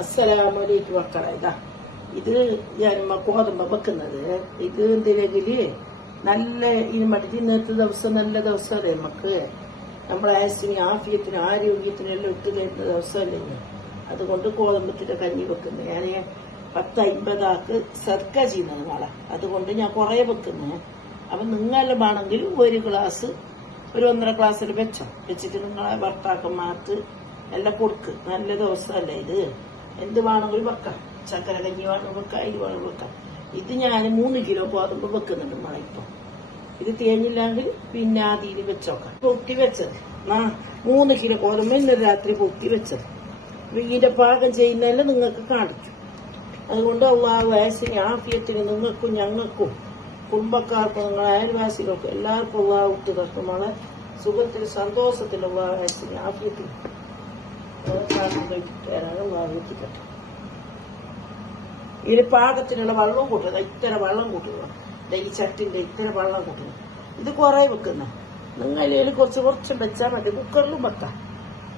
അസ്സലാമലൈക്കും മക്കളെ. ഇതാ ഇത് ഞാൻ ഗോതമ്പ വെക്കുന്നത്. ഇത് എന്തിലെങ്കില് നല്ല ഇതിന് മറ്റേ ഇന്നത്തെ ദിവസം നല്ല ദിവസമല്ലേ നമുക്ക്, നമ്മളെ ആയുസിന് ആഫിയത്തിന് ആരോഗ്യത്തിനും എല്ലാം ഇട്ട് തരുന്ന ദിവസമല്ലേ. അതുകൊണ്ട് ഗോതമ്പത്തിന്റെ കഞ്ഞി വെക്കുന്നത്. ഞാൻ 10-50 സർക്ക ചെയ്യുന്നത് നാളെ. അതുകൊണ്ട് ഞാൻ കുറെ വെക്കുന്നത്. അപ്പൊ നിങ്ങളെല്ലാം വേണമെങ്കിൽ ഒരു ഗ്ലാസ്, ഒരു 1.5 ഗ്ലാസ്സിൽ വെച്ചിട്ട് നിങ്ങളെ ഭർത്താക്കന്മാർക്ക് എല്ലാം കൊടുക്ക്. നല്ല ദിവസമല്ലേ ഇത്. എന്ത് വേണമെങ്കിലും വെക്കാം. ചക്കര കഞ്ഞി വേണം വെക്കാം, ഇത് വേണം വെക്കാം. ഇത് ഞാൻ 3 കിലോ ഗോതമ്പ് വെക്കുന്നുണ്ട് നമ്മളെ. ഇപ്പൊ ഇത് തേഞ്ഞില്ലെങ്കിൽ പിന്നെ ആദ്യം വെച്ചോക്കാം. പൊത്തി വെച്ചത് 3 കിലോ ഗോതമ്പ് ഇന്നലെ രാത്രി പൊത്തി വെച്ചത്. ഇതിന്റെ പാകം ചെയ്യുന്നതല്ല നിങ്ങൾക്ക് കാണിച്ചു. അതുകൊണ്ട് അള്ളാഹു ആയുസ്സിന് ആഫിയത്തിന് നിങ്ങൾക്കും ഞങ്ങൾക്കും കുടുംബക്കാർക്കും നിങ്ങളെ അയൽവാസികൾക്കും എല്ലാവർക്കും അള്ളാഹു ഇട്ട് തട്ടുമ്പോളെ സുഖത്തിൽ സന്തോഷത്തിൽ അള്ളാഹു ആയുസ്സിന് ആഫിയത്തിന് ഇതിന് പാകത്തിനുള്ള വെള്ളം കൂട്ടുന്നത്. ഇത്ര വെള്ളം കൂട്ടുക. ഈ ചട്ടിന്റെ ഇത്ര വെള്ളം കൂട്ടുക. ഇത് കുറെ വെക്കുന്ന. നിങ്ങൾ കുറച്ച് വെച്ചാൽ മതി. കുക്കറിലും വെക്കാം.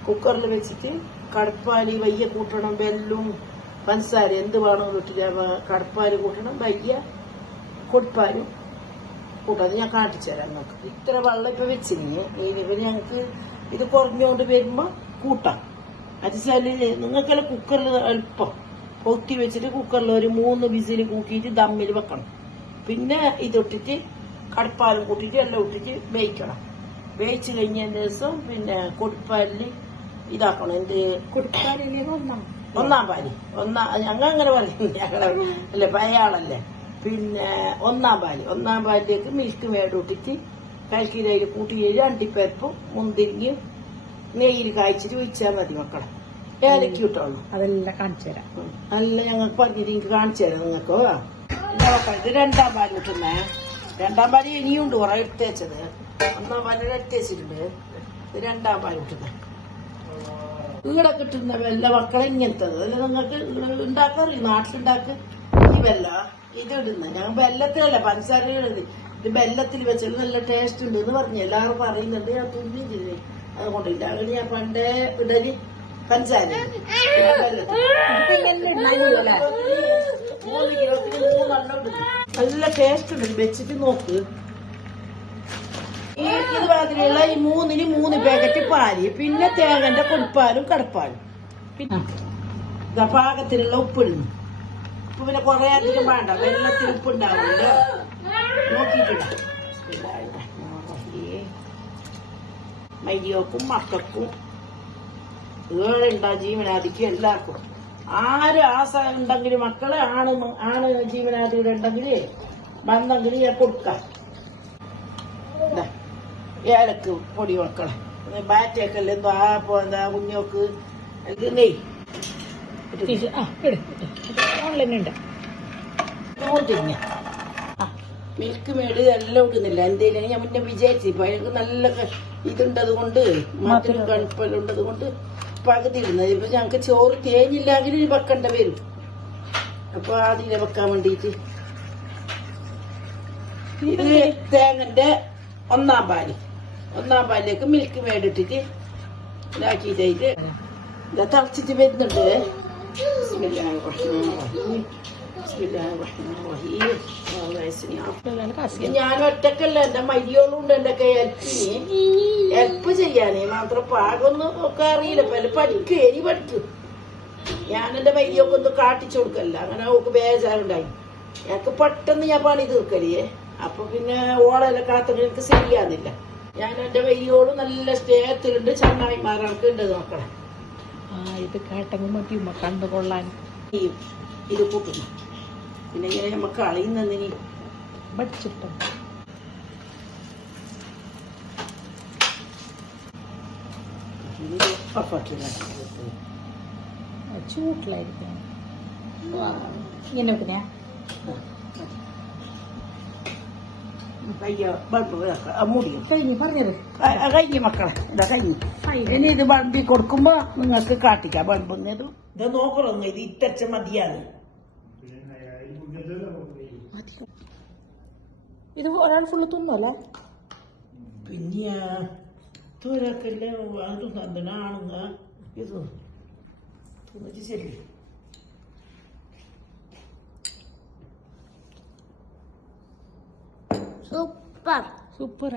കുക്കറിൽ വെച്ചിട്ട് കടപ്പാല് വയ്യ കൂട്ടണം, വെല്ലും പഞ്ചസാര എന്ത് വേണമെന്ന് ഇട്ടിട്ട് കടപ്പാല് കൂട്ടണം, വയ്യ കൊടുപ്പാലും കൂട്ടാം. അത് ഞാൻ കാണിച്ചു തരാം നമുക്ക്. ഇത്ര വെള്ളം ഇപ്പൊ വെച്ചിന്. ഇനി ഞങ്ങൾക്ക് ഇത് കുറഞ്ഞുകൊണ്ട് വരുമ്പോ കൂട്ടാം. അത് വെച്ചാല് നിങ്ങൾക്കെല്ലാം കുക്കറിൽ എളുപ്പം പൊത്തി വെച്ചിട്ട് കുക്കറിൽ ഒരു 3 വിസിൽ കൂട്ടിയിട്ട് ദമ്മിൽ വെക്കണം. പിന്നെ ഇതിട്ടിട്ട് കടപ്പാലും കൂട്ടിയിട്ട് എല്ലാം ഇട്ടിട്ട് വേവിക്കണം. വേവിച്ച് കഴിഞ്ഞതിന് ദിവസം പിന്നെ കൊടുപ്പാലില് ഇതാക്കണം. എന്ത് കൊടുപ്പാലില്ലേ? ഒന്നാം പാല്. ഞങ്ങൾ അങ്ങനെ പറയും. ഞങ്ങളെ അല്ലേ പഴയാളല്ലേ. പിന്നെ ഒന്നാം പാലിലേക്ക് മിൽക്ക് മേട് ഇട്ടിട്ട് കൽക്കിരയിൽ കൂട്ടിയിൽ അണ്ടിപ്പരിപ്പും മുന്തിരിങ്ങയും നെയ്യിൽ കായ്ച്ചിട്ട് ഒഴിച്ചാൽ മതി മക്കളെ. ഏലയ്ക്ക് കിട്ടുള്ളൂ. അതെല്ലാം കാണിച്ചു തരാം. നല്ല ഞങ്ങൾക്ക് പറഞ്ഞിട്ട് എനിക്ക് കാണിച്ചു തരാം നിങ്ങൾക്ക്. ഇത് 2ാം പാല് കിട്ടുന്നേ. 2ാം പാല് ഇനിയുണ്ട് കുറെ എടുത്തേച്ചത്. 1ാം പാല് എടുത്തേച്ചിട്ടുണ്ട്. ഇത് 2ാം പാല് കിട്ടുന്നേ. ഇവിടെ കിട്ടുന്ന വെല്ല മക്കളെ ഇങ്ങനത്തത് അല്ല നിങ്ങൾക്ക് ഉണ്ടാക്കാറില്ല. നാട്ടിലുണ്ടാക്ക് ഈ വെല്ല ഇത് ഇടുന്ന. ഞങ്ങൾ വെല്ലത്തിലല്ല പഞ്ചസാര ഇടുന്നത്. ഇത് വെല്ലത്തിൽ വെച്ചാൽ നല്ല ടേസ്റ്റ് ഉണ്ട് എന്ന് പറഞ്ഞു എല്ലാവരും പറയുന്നുണ്ട്. ഞാൻ തുന്നിയില്ലേ, അതുകൊണ്ടില്ല. അങ്ങനെ ഞാൻ പണ്ടേ ഇടല് പഞ്ചസാര 3 കിലോത്തിന് 3 എണ്ണം ഇടുന്നു. നല്ല ടേസ്റ്റ് ഉണ്ട്. വെച്ചിട്ട് നോക്ക്. ഇത് മാതിരിയുള്ള ഈ 3-ന് 3 പാക്കറ്റ് പാല്, പിന്നെ തേങ്ങന്റെ കൊടുപ്പാലും കടപ്പാലും, പിന്നെ പാകത്തിനുള്ള ഉപ്പിടുന്നു. ഉപ്പ് പിന്നെ കുറെ അധികം വേണ്ട. വെള്ളത്തിൽ ഉപ്പുണ്ടാവില്ല. നോക്കിയിട്ടില്ല. മരിയോക്കും മക്കൾക്കും ഏഴുണ്ടാ ജീവനാദിക്കും എല്ലാവർക്കും. ആര് ആസ ഉണ്ടെങ്കിലും മക്കളെ ആണ് ജീവനാദിയുടെ ഉണ്ടെങ്കിൽ വന്നെങ്കിൽ ഞാൻ കൊടുക്കാം. ഏലക്ക് പൊടി മക്കളെ ബാറ്റൊക്കെ എന്തോ എന്താ കുഞ്ഞോക്ക് ഇത് നെയ് തിങ്ങ മിൽക്ക് മേട് എല്ലാം ഇടുന്നില്ല. എന്തേലും ഞാൻ മുന്നേ വിചാരിച്ചു. ഇപ്പൊ എനിക്ക് നല്ല ഇതുണ്ടത് കൊണ്ട് മധുരം കടുപ്പലുണ്ടത് കൊണ്ട് പകുതി ഇടുന്നത്. ഇപ്പൊ ഞങ്ങക്ക് ചോറ് തേഞ്ഞില്ലെങ്കിൽ വെക്കേണ്ട വരും. അപ്പൊ അതിനെ വെക്കാൻ വേണ്ടിട്ട് ഇത് തേങ്ങന്റെ 1ാം പാല്. 1ാം പാലിലേക്ക് മിൽക്ക് മേട് ഇട്ടിട്ട് ഇതാക്കിയിട്ട് ഇതാ തിളച്ചിട്ട് വരുന്നുണ്ട്. ഞാൻ ഒറ്റക്കല്ല, എന്റെ മരിയോളും ഉണ്ട്. എന്റെ ഹെൽപ്പ് ചെയ്യാനേ മാത്രം പാകൊന്നും ഒക്കെ അറിയില്ല. പഠിക്കും, എനി പഠിക്കും. ഞാൻ എന്റെ മരിയൊക്കെ ഒന്നും കാട്ടിച്ചു കൊടുക്കല്ല. അങ്ങനെ ഓക്ക് ബേജാറുണ്ടായി. ഞങ്ങക്ക് പെട്ടെന്ന് ഞാൻ പണി തീർക്കലിയേ. അപ്പൊ പിന്നെ ഓളെല്ലാം കാത്തൊക്കെ എനിക്ക് ശരിയാകുന്നില്ല. ഞാൻ എന്റെ വയ്യോട് നല്ല സ്നേഹത്തിലുണ്ട്. ചങ്ങായിമാർക്ക് ഉണ്ട് നോക്കണേ. ഇത് കേട്ടെങ്കിൽ മതി കണ്ടു കൊള്ളാൻ. ഇത് കൂട്ടുന്നു. പിന്നെ ഇങ്ങനെ നമുക്ക് കളയുന്നതിന് പഠിച്ചിട്ടോ. ചൂട്ടിലായിരിക്കും ഇങ്ങനെ വെക്കുന്നേ. കഴിഞ്ഞു പറഞ്ഞത് കഴിഞ്ഞു മക്കളെ. ഇതാ കഴിഞ്ഞു. ഇനി ഇത് ബൾബി കൊടുക്കുമ്പോ നിങ്ങൾക്ക് കാട്ടിക്കാം. ബൾബ് ഇത് നോക്കണം. ഇത് ഇത്തച്ച മതിയാണ്. ഇത് ഒരാൾ ഫുള്ള് തിന്നല്ലേ? പിന്നെ ഒരാൾക്കല്ലേ അത് ആണുങ്ങ ഇത് എന്നിട്ട് ചെല്ലി സൂപ്പർ സൂപ്പർ